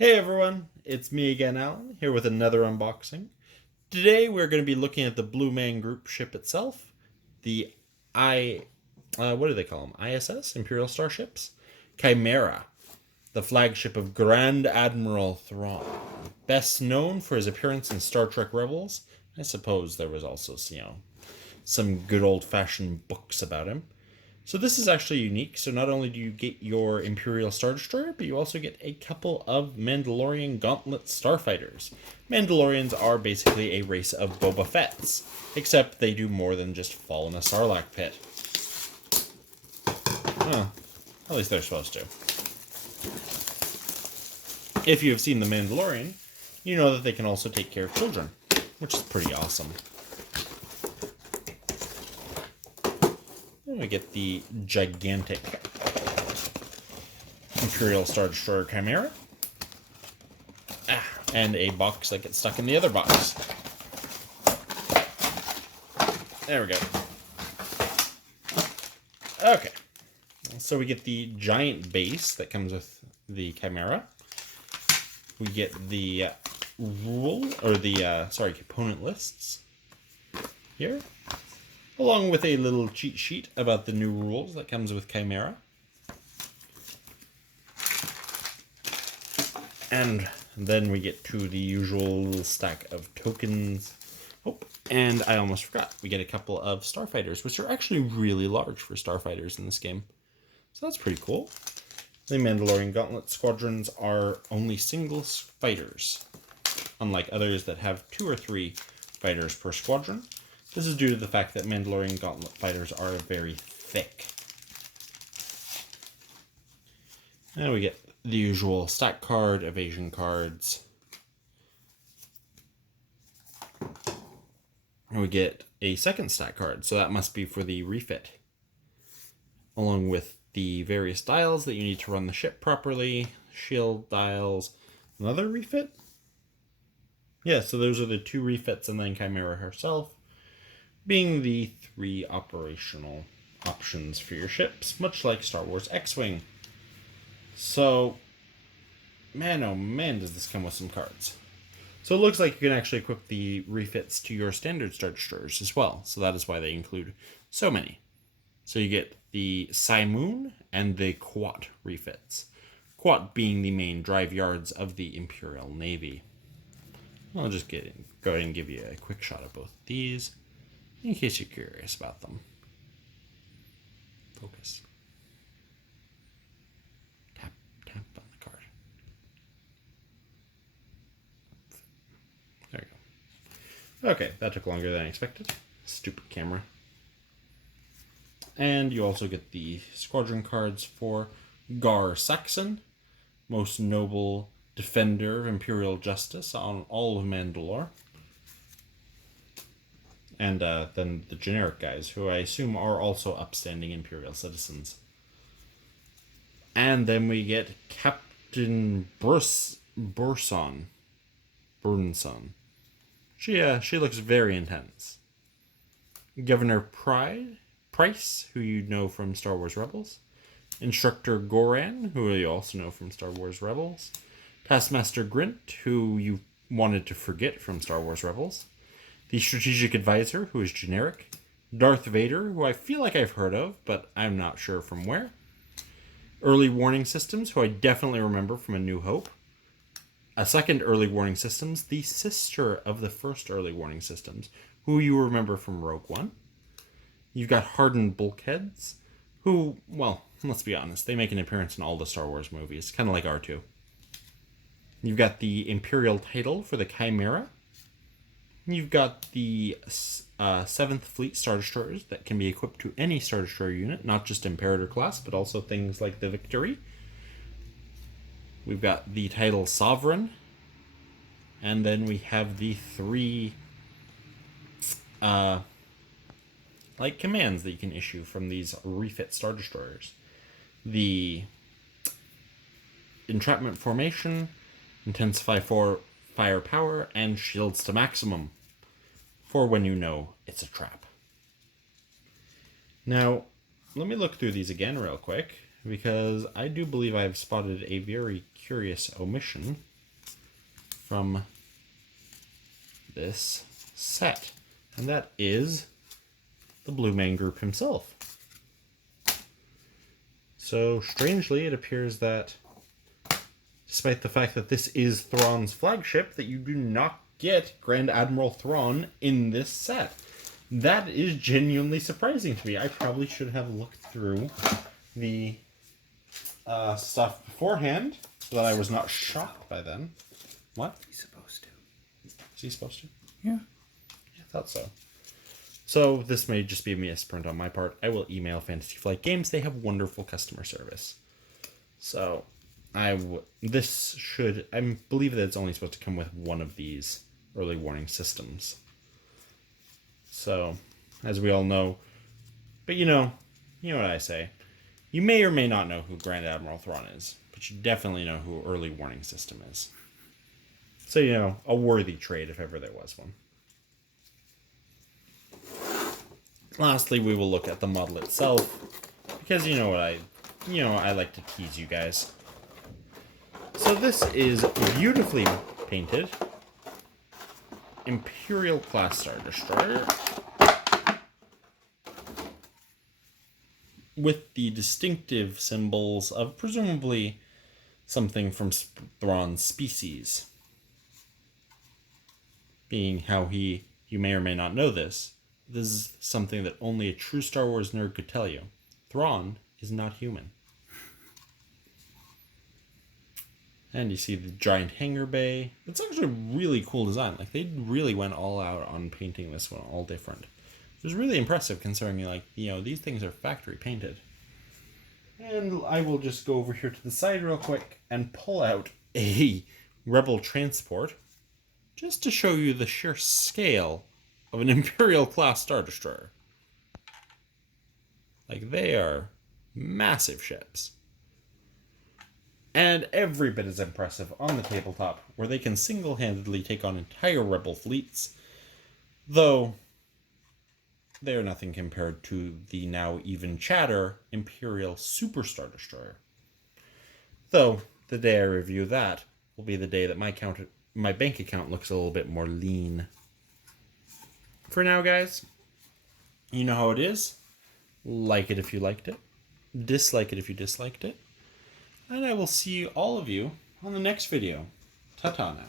Hey everyone, it's me again, Alan, here with another unboxing. Today we're going to be looking at the Blue Man Group ship itself, the what do they call them? ISS, Imperial Starships? Chimera, the flagship of Grand Admiral Thrawn, best known for his appearance in Star Trek Rebels. I suppose there was also, some good old-fashioned books about him. So this is actually unique. So not only do you get your Imperial Star Destroyer, but you also get a couple of Mandalorian Gauntlet Starfighters. Mandalorians are basically a race of Boba Fett's, except they do more than just fall in a Sarlacc pit. Well, at least they're supposed to. If you have seen The Mandalorian, you know that they can also take care of children, which is pretty awesome. We get the gigantic Imperial Star Destroyer Chimera. And a box that gets stuck in the other box. There we go. Okay. So we get the giant base that comes with the Chimera. We get the component lists here, along with a little cheat sheet about the new rules that comes with Chimera. And then we get to the usual stack of tokens. Oh, and I almost forgot. We get a couple of starfighters, which are actually really large for starfighters in this game. So that's pretty cool. The Mandalorian Gauntlet squadrons are only single fighters, unlike others that have 2 or 3 fighters per squadron. This is due to the fact that Mandalorian Gauntlet fighters are very thick. And we get the usual stack card, evasion cards. And we get a second stack card, so that must be for the refit. Along with the various dials that you need to run the ship properly, shield dials, another refit? Yeah, so those are the 2 refits and then Chimera herself, being the 3 operational options for your ships, much like Star Wars X-Wing. So, man oh man does this come with some cards. So it looks like you can actually equip the refits to your standard Star Destroyers as well, so that is why they include so many. So you get the Simoon and the Quat refits. Quat being the main drive yards of the Imperial Navy. I'll just go ahead and give you a quick shot of both these, in case you're curious about them. Focus. Tap on the card. There you go. Okay, that took longer than I expected. Stupid camera. And you also get the squadron cards for Gar Saxon, most noble defender of Imperial justice on all of Mandalore. And then the generic guys, who I assume are also upstanding Imperial citizens. And then we get Captain Burnson. She looks very intense. Governor Price, who you know from Star Wars Rebels. Instructor Goran, who you also know from Star Wars Rebels. Taskmaster Grint, who you wanted to forget from Star Wars Rebels. The Strategic Advisor, who is generic. Darth Vader, who I feel like I've heard of, but I'm not sure from where. Early Warning Systems, who I definitely remember from A New Hope. A second Early Warning Systems, the sister of the first Early Warning Systems, who you remember from Rogue One. You've got Hardened Bulkheads, who, well, let's be honest, they make an appearance in all the Star Wars movies, kind of like R2. You've got the Imperial title for the Chimera. You've got the 7th Fleet Star Destroyers that can be equipped to any Star Destroyer unit, not just Imperator class, but also things like the Victory. We've got the title Sovereign. And then we have the 3 commands that you can issue from these refit Star Destroyers. The Entrapment Formation, Intensify Firepower, and Shields to Maximum, for when you know it's a trap. Now, let me look through these again real quick, because I do believe I've spotted a very curious omission. from this set. And that is the Blue Man Group himself. So, strangely, it appears that despite the fact that this is Thrawn's flagship, that you do not get Grand Admiral Thrawn in this set. That is genuinely surprising to me. I probably should have looked through the stuff beforehand so that I was not shocked by them. What? He's supposed to. Is he supposed to? Yeah. I thought so. So this may just be a misprint on my part. I will email Fantasy Flight Games. They have wonderful customer service. So I believe that it's only supposed to come with one of these early warning systems. So, as we all know, but you know what I say. You may or may not know who Grand Admiral Thrawn is, but you definitely know who early warning system is. So, a worthy trade if ever there was one. Lastly, we will look at the model itself, because I like to tease you guys. So this is beautifully painted Imperial class Star Destroyer with the distinctive symbols of presumably something from Thrawn's species. Being how you may or may not know this is something that only a true Star Wars nerd could tell you. Thrawn is not human. And you see the giant hangar bay. It's actually a really cool design. Like, they really went all out on painting this one all different. It was really impressive considering, these things are factory painted. And I will just go over here to the side real quick and pull out a Rebel transport just to show you the sheer scale of an Imperial class Star Destroyer. Like, they are massive ships. And every bit as impressive on the tabletop, where they can single-handedly take on entire Rebel fleets, though they are nothing compared to the now even chatter Imperial Super Star Destroyer. Though, the day I review that will be the day that my bank account looks a little bit more lean. For now, guys, you know how it is. Like it if you liked it. Dislike it if you disliked it. And I will see all of you on the next video. Ta-ta now.